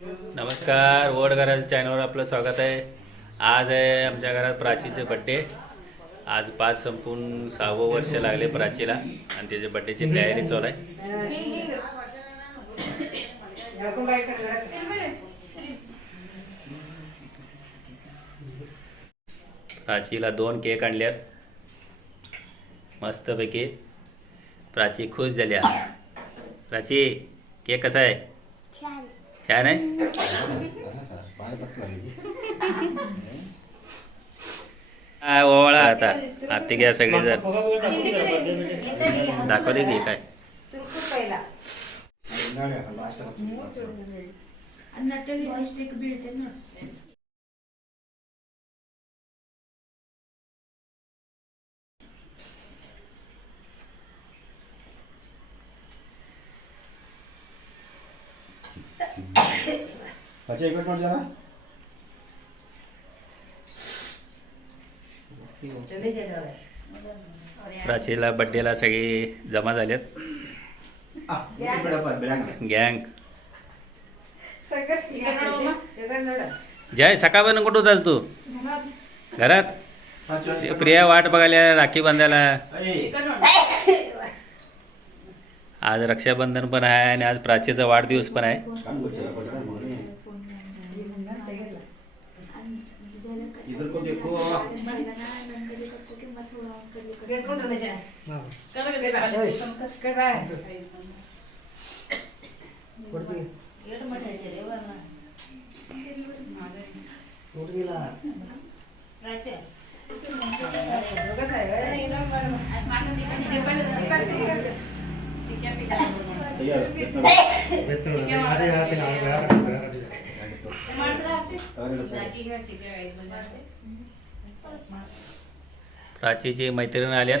नमस्कार वड घराच्या चॅनलवर आपलं स्वागत आहे. आज आहे आमच्या घरात प्राचीचे बड्डे. आज पाच संपून सहावं वर्ष लागले प्राचीला आणि त्याच्या बड्डेची तयारी चालू आहे. प्राचीला दोन केक आणल्यात. मस्तपैकी प्राची खुश झाली प्राची केक कसा आहे? छान आहे काय ओवाळा आता आरती घ्या सगळे जण दाखवले की काय अच्छा पण जरा. प्राचीला बड्डेला सगळे जमा झालेत. गँग. जय सकाळपर्यंत कुठं होतास तू? घरात. प्रिया वाट बघायला राखी बांधायला. आज रक्षाबंधन पण आहे आणि आज प्राचीचा वाढदिवस पण आहे काम कर जरा, पटकन बोल रे. इधर को देखो तैयार, इतना अरे, प्राचीची मैत्रीण आल्यात.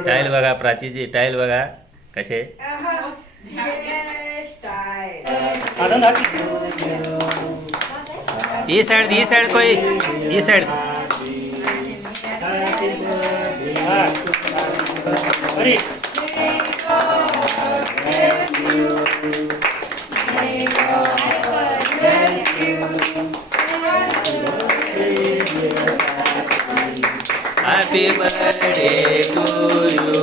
स्टाईल बघा प्राचीची स्टाईल बघा कसे ही साइड ही साइड कोई ही साइड अरे हॅपी बर्थडे टू यू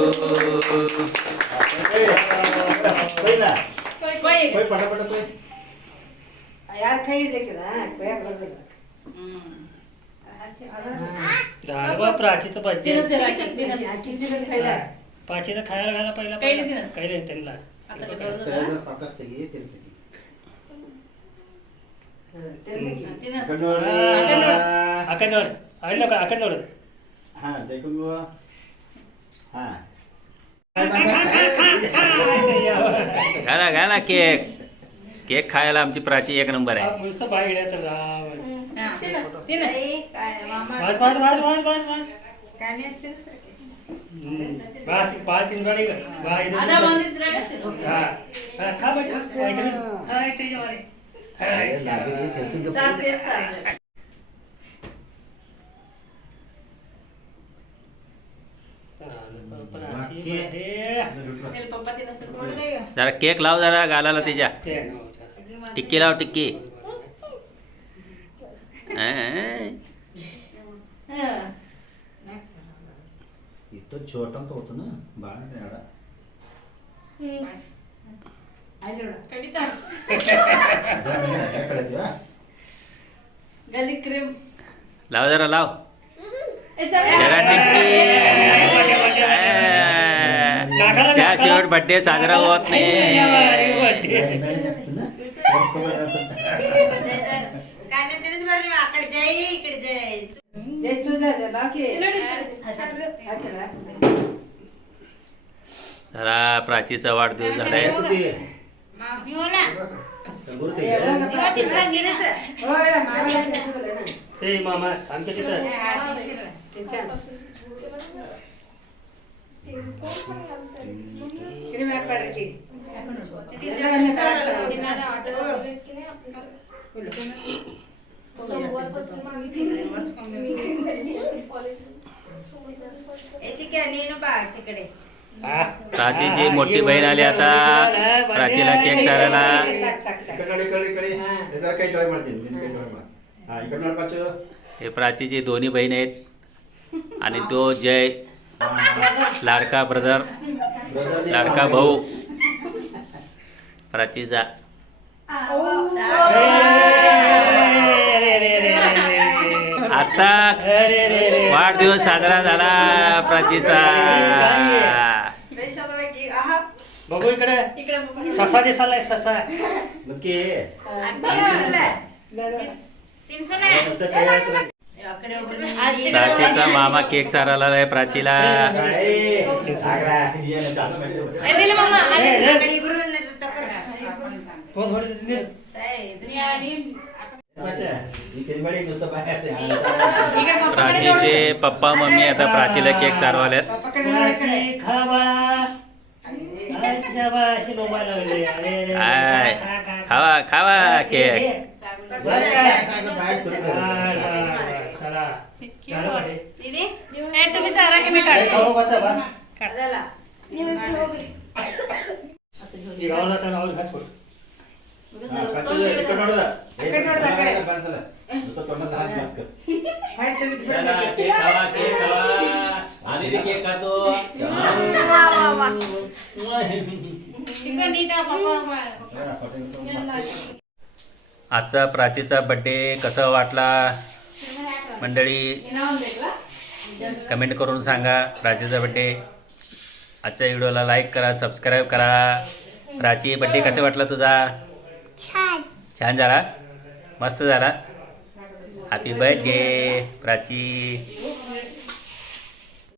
होय ना? ಬೈ. होय, पटापट होय. ಯಾರ ಕೈ ಹಿಡ್ಲಿಕ್ಕಿದ ಕೊಯ್ಯಕ್ ಬರೋದಿಲ್ಲ झालं बा प्राचीचं बर्थडे ತಿನ್ನಿಸ್ ಜರ ಆಕಿ, ತಿನ್ನಿಸ್. ಕಿಂದಿನ ಕೈಲ प्राचीनं खायला घाला पहिला कैली दिनस. काही नाही त्यांना आता ते त्याला बरोबर जरा सावकाश तेगी, तेलच हा हा. घाला घाला केक. केक खायला आमची प्राची एक नंबर आहे. पाच तीन जरा केक लाव जरा गालाला तिच्या. टिक्की लाव टिक्की. होतो ना लाव जरा लाव. जरा टिक्की. त्याशिवाय बड्डे साजरा होत नाही. जरा प्राचीचा वाढदिवस झालाय. मामा आमच्या तिथं. प्राची जी मोठी बहीण आली आता प्राचीला केक चारायला हे प्राचीची दोन्ही बहीण आहेत आणि तो जय लाडका ब्रदर लाडका भाऊ प्राचीजा आता वाढदिवस साजरा झाला प्राचीचा. बघू इकडे. ससा दिसालाय ससा. नक्की. प्राचीचा मामा केक चारायला आहे प्राचीला प्राचीचे पप्पा मम्मी आता प्राचीला केक चारवाले खावा खावा केक. तुम्ही चारा की मी काढतो? आजचा प्राचीचा बड्डे कसा वाटला? मंडळी कमेंट करून सांगा. प्राचीचा बड्डे आजच्या व्हिडिओला लाईक करा सबस्क्राईब करा. प्राची बड्डे कसा वाटला तुझा? छान. झाला? मस्त झाला? Happy birthday Prachi.